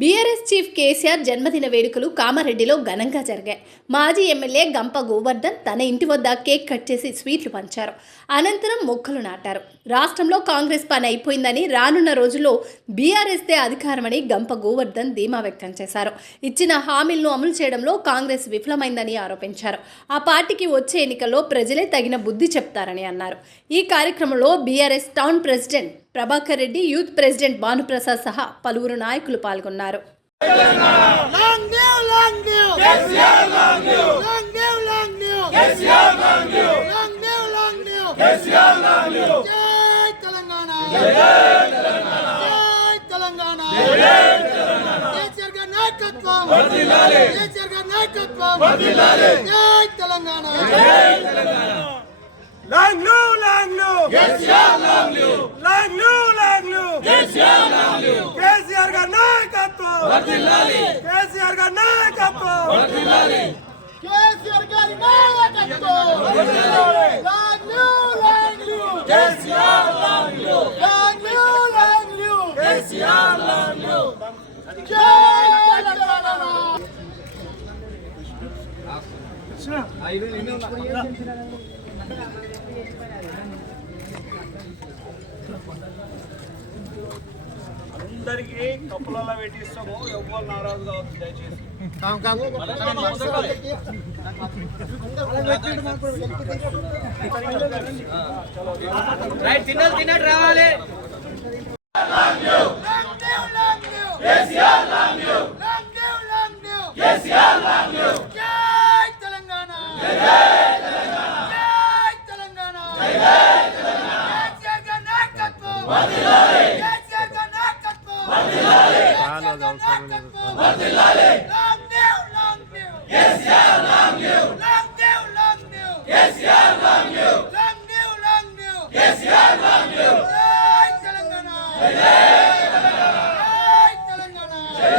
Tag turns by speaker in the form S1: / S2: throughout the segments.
S1: BRS chief KCR జన్మదిన వేడుకలు కామారెడ్డిలో ఘనంగా జరిగాయి. మాజీ ఎమ్మెల్యే గంప గోవర్ధన్ తన ఇంటి వద్ద కేక్ కట్ చేసి స్వీట్లు పంచారు. అనంతరం మొక్కలు నాటారు. రాష్ట్రంలో కాంగ్రెస్ పని అయిపోయిందని రానున్న రోజుల్లో బీఆర్ఎస్దే అధికారమని గంప గోవర్ధన్ ధీమా వ్యక్తం చేశారు. ఇచ్చిన హామీలను అమలు చేయడంలో కాంగ్రెస్ విఫలమైందని ఆరోపించారు. ఆ పార్టీకి వచ్చే ఎన్నికల్లో ప్రజలే తగిన బుద్ధి చెప్తారని అన్నారు. ఈ కార్యక్రమంలో BRS town president Prabhakar Reddy youth president Bhanuprasad సహా పలువురు నాయకులు పాల్గొన్నారు.
S2: తెలంగాణ. లాంగ్ లాంగ్ యా లాంగ్ లాంగ్ యా కేసీఆర్ గారి నాయకత్వం. వర్ధిల్లాలి. కేసీఆర్ గారి నాయకత్వం. వర్ధిల్లాలి.
S3: అందరికీ కప్పులలో పెట్టిస్తాము ఎవ్వరు నారాజు కావచ్చు దయచేసి.
S2: KCR long live long live long live KCR long live జై తెలంగాణ జై తెలంగాణ జై తెలంగాణ జై తెలంగాణ కేసీఆర్ గారి నాయకత్వం వర్ధిల్లాలి కేసీఆర్ గారి నాయకత్వం వర్ధిల్లాలి కేసీఆర్ గారి నాయకత్వం వర్ధిల్లాలి long live long live KCR long live long live long live KCR long live long live long live KCR long live జై తెలంగాణ జై జై తెలంగాణ జై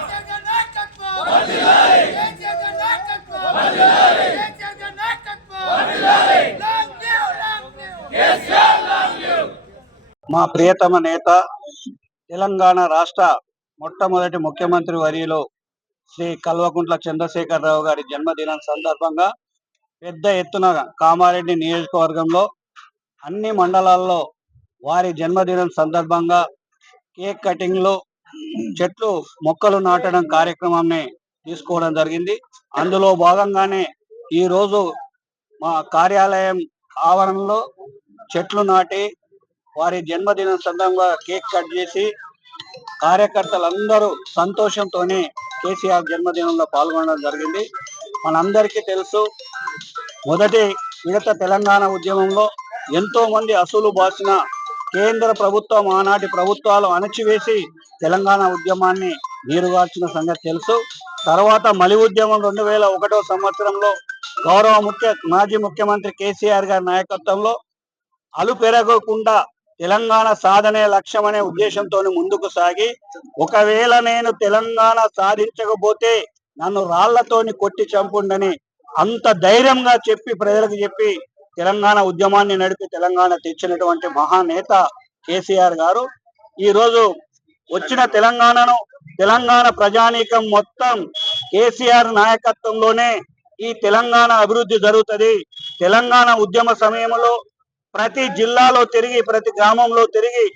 S2: కేసీఆర్ గారి నాయకత్వం వర్ధిల్లాలి కేసీఆర్ గారి నాయకత్వం వర్ధిల్లాలి కేసీఆర్ గారి నాయకత్వం వర్ధిల్లాలి long live long live KCR long live
S4: మా ప్రియతమ నేత తెలంగాణ రాష్ట్ర మొట్టమొదటి ముఖ్యమంత్రి వరిలో శ్రీ కల్వకుంట్ల చంద్రశేఖరరావు గారి జన్మదినం సందర్భంగా పెద్ద ఎత్తున కామారెడ్డి నియోజకవర్గంలో అన్ని మండలాల్లో వారి జన్మదినం సందర్భంగా కేక్ కటింగ్లో చెట్లు మొక్కలు నాటడం కార్యక్రమాన్ని తీసుకోవడం జరిగింది. అందులో భాగంగానే ఈ రోజు మా కార్యాలయం ఆవరణలో చెట్లు నాటి వారి జన్మదినం సందర్భంగా కేక్ కట్ చేసి కార్యకర్తలందరూ సంతోషంతోనే కేసీఆర్ జన్మదినంలో పాల్గొనడం జరిగింది. మనందరికీ తెలుసు మొదటి విడత తెలంగాణ ఉద్యమంలో ఎంతో మంది అసూలు బాసిన కేంద్ర ప్రభుత్వం ఆనాటి ప్రభుత్వాలు అణచివేసి తెలంగాణ ఉద్యమాన్ని నీరుగార్చిన సంగతి తెలుసు. తర్వాత మలి ఉద్యమం రెండు వేల ఒకటో సంవత్సరంలో గౌరవ ముఖ్య మాజీ ముఖ్యమంత్రి కేసీఆర్ గారి నాయకత్వంలో అలుపెరగకుండా తెలంగాణ సాధనే లక్ష్యం అనే ఉద్దేశంతో ముందుకు సాగి ఒకవేళ నేను తెలంగాణ సాధించకపోతే నన్ను రాళ్ళతోని కొట్టి చంపుండని అంత ధైర్యంగా చెప్పి ప్రజలకు చెప్పి తెలంగాణ ఉద్యమాన్ని నడిపి తెలంగాణ తెచ్చినటువంటి మహానేత కేసీఆర్ గారు ఈ రోజు వచ్చిన తెలంగాణను తెలంగాణ ప్రజానీకం మొత్తం కేసీఆర్ నాయకత్వంలోనే ఈ తెలంగాణ అభివృద్ధి జరుగుతుంది. తెలంగాణ ఉద్యమ సమయంలో ప్రతి జిల్లాలో తిరిగి ప్రతి గ్రామంలో తిరిగి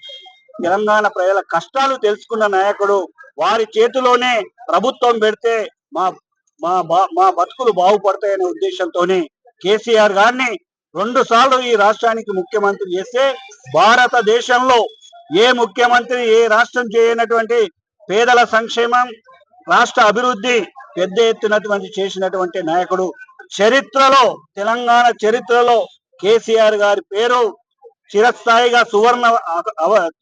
S4: తెలంగాణ ప్రజల కష్టాలు తెలుసుకున్న నాయకుడు వారి చేతిలోనే ప్రభుత్వం పెడితే మా మా మా బతుకులు బాగుపడతాయనే ఉద్దేశంతోనే కేసీఆర్ గారిని రెండు సార్లు ఈ రాష్ట్రానికి ముఖ్యమంత్రి చేస్తే భారతదేశంలో ఏ ముఖ్యమంత్రి ఏ రాష్ట్రం చేయనటువంటి పేదల సంక్షేమం రాష్ట్ర అభివృద్ధి పెద్ద ఎత్తునటువంటి చేసినటువంటి నాయకుడు చరిత్రలో తెలంగాణ చరిత్రలో కేసీఆర్ గారి పేరు చిరస్థాయిగా సువర్ణ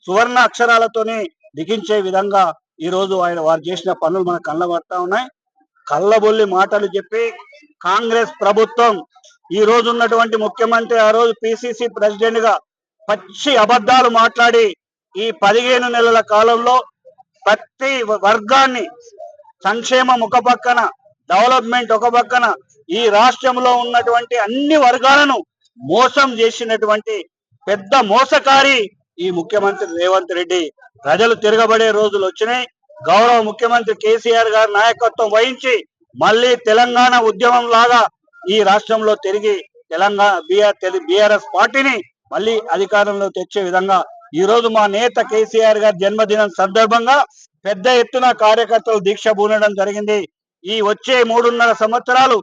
S4: సువర్ణ అక్షరాలతోనే లిఖించే విధంగా ఈ రోజు ఆయన వారు చేసిన పనులు మన కళ్ళబడతా ఉన్నాయి. కళ్ళబొల్లి మాటలు చెప్పి కాంగ్రెస్ ప్రభుత్వం ఈ రోజు ఉన్నటువంటి ముఖ్యమంత్రి ఆ రోజు పిసిసి ప్రెసిడెంట్గా పచ్చి అబద్ధాలు మాట్లాడి ఈ పదిహేను నెలల కాలంలో ప్రతి వర్గాన్ని సంక్షేమం ఒక పక్కన డెవలప్మెంట్ ఒక పక్కన ఈ రాష్ట్రంలో ఉన్నటువంటి అన్ని వర్గాలను మోసం చేసినటువంటి పెద్ద మోసకారి ఈ ముఖ్యమంత్రి రేవంత్ రెడ్డి. ప్రజలు తిరగబడే రోజులు వచ్చినాయి. గౌరవ ముఖ్యమంత్రి కేసీఆర్ గారు నాయకత్వం వహించి మళ్ళీ తెలంగాణ ఉద్యమం లాగా ఈ రాష్ట్రంలో తిరిగి తెలంగాణ బీఆర్ బీఆర్ఎస్ పార్టీని మళ్ళీ అధికారంలో తెచ్చే విధంగా ఈ రోజు మా నేత కేసీఆర్ గారి జన్మదినం సందర్భంగా పెద్ద ఎత్తున కార్యకర్తలు దీక్ష పూనడం జరిగింది. ఈ వచ్చే మూడున్నర సంవత్సరాలు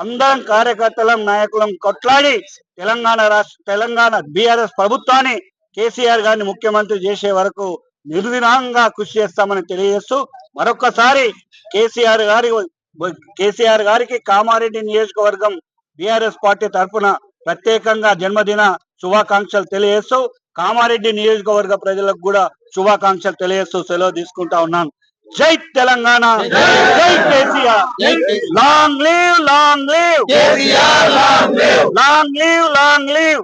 S4: అందరం కార్యకర్తలం నాయకులం కొట్లాడి తెలంగాణ రాష్ట్ర తెలంగాణ బీఆర్ఎస్ ప్రభుత్వాన్ని కేసీఆర్ గారిని ముఖ్యమంత్రి చేసే వరకు నిర్విరామంగా కృషి చేస్తామని తెలియజేస్తూ మరొకసారి కేసీఆర్ గారి కేసీఆర్ గారికి కామారెడ్డి నియోజకవర్గం బీఆర్ఎస్ పార్టీ తరఫున ప్రత్యేకంగా జన్మదిన శుభాకాంక్షలు తెలియజేస్తూ కామారెడ్డి నియోజకవర్గ ప్రజలకు కూడా శుభాకాంక్షలు తెలియజేస్తూ సెలవు తీసుకుంటా ఉన్నాను జై తెలంగాణ జై KCR. Long live long live long live long live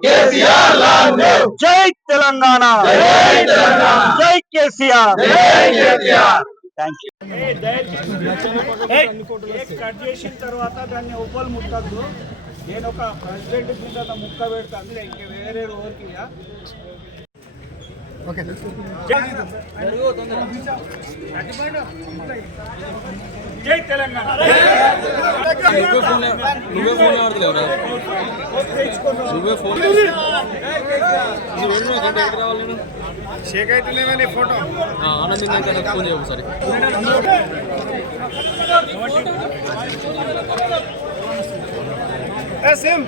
S4: జై తెలంగాణ. జై కేసీఆర్. థ్యాంక్ యూ
S3: కట్ చేసిన తర్వాత దాన్ని ఉప్పలు ముట్టద్దు. నేను ఒక ప్రెసిడెంట్ మీద ముక్క పెడతా. అంతే ఇంక వేరే ఊరికి జై తెలంగాణ.
S5: నువ్వే ఫోన్ నువ్వే ఫోన్ నువ్వు? ఎన్నో గంట ఎక్కడ రావాలి నేను.
S3: షేక్ అయితే ఫోటో.
S5: ఆనందం నాకు ఫోన్ చేయవు ఒకసారి.
S3: సేమ్